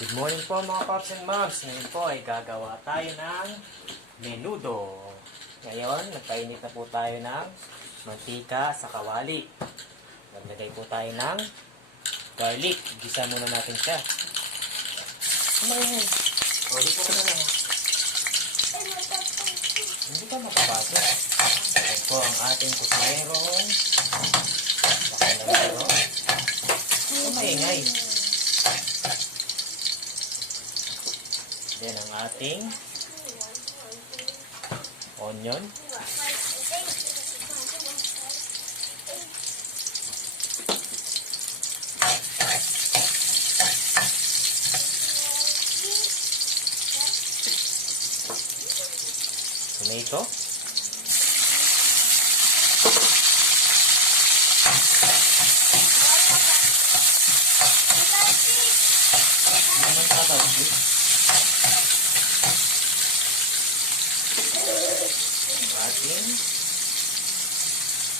hapon mga paps and moms. Ngayon po ay gagawa tayo ng menudo. Ngayon, nagpainit na po tayo ng mantika sa kawali. Naglagay po tayo ng garlic. Gisa muna natin siya. Ano yun? O, dito ka na lang. Hindi ka makapasok. Ito po ang ating kusinero. Bakalero. Ano maingay? Then ang ating onion. Tomato. Ano naman dito? ating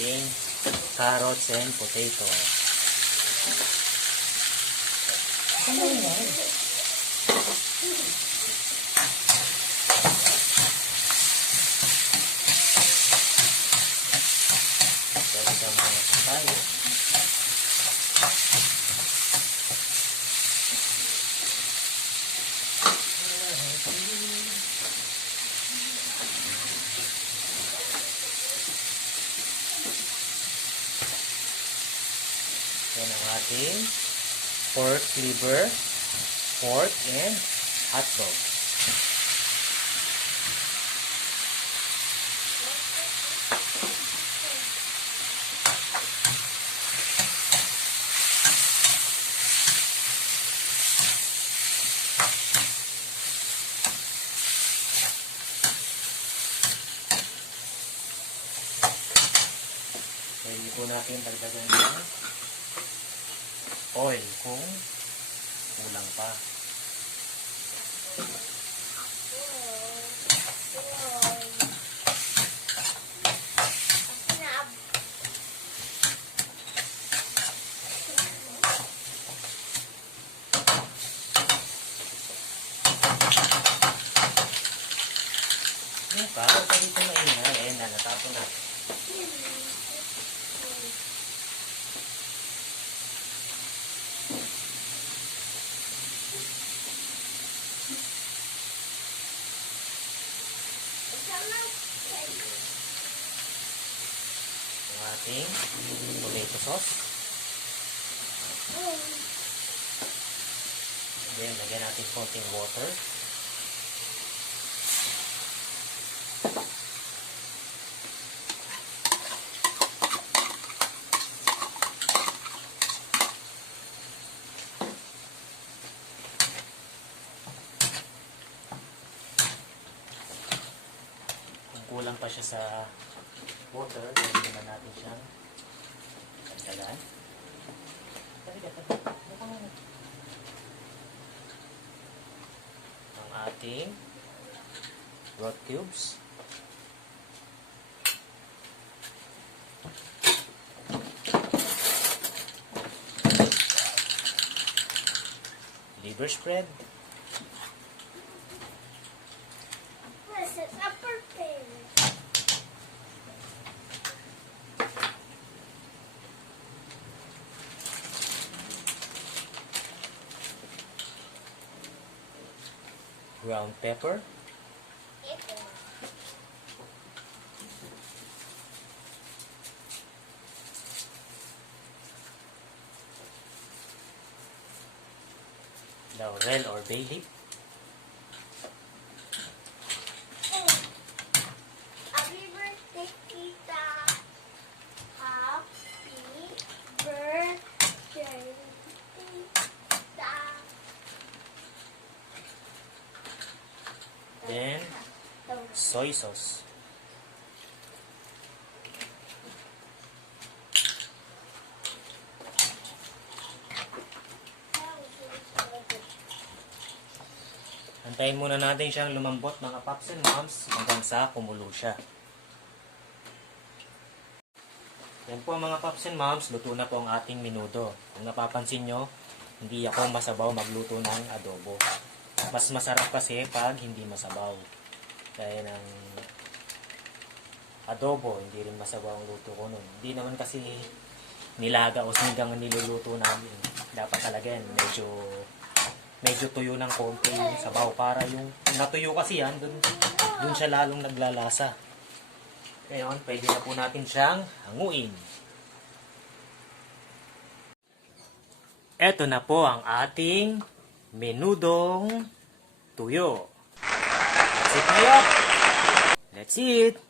ating carrots and potato. Pwede Yan ang ating pork liver, pork, and hot dog. Pwede po natin dagdagan ng oil kung kulang pa. Ano pa? Huwag ka dito maingay. Ayan na, natapon na. Ang ating tomato sauce. Then, lagyan natin konting water. Kulang pa siya sa water, pwede naman natin siyang tabi. Ano? Ang ating raw cubes. Liver spread. Ground pepper, laurel or bay leaf, soy sauce. Antayin muna natin siyang lumambot mga paps and moms hanggang sa kumulo siya. Yan po mga paps and moms, luto na po ang ating minudo. Kung napapansin nyo, hindi ako masabaw magluto ng adobo. Mas masarap kasi pag hindi masabaw. Kaya ng adobo, hindi rin masabaw ang luto ko nun. Hindi naman kasi nilaga o sinigang ang niluluto namin. Dapat talaga medyo medyo tuyo ng konti yung sabaw para yung natuyo kasi yan, dun, dun siya lalong naglalasa. Ngayon, pwede na po natin siyang hanguin. Ito na po ang ating menudong tuyo. That's it yun. That's.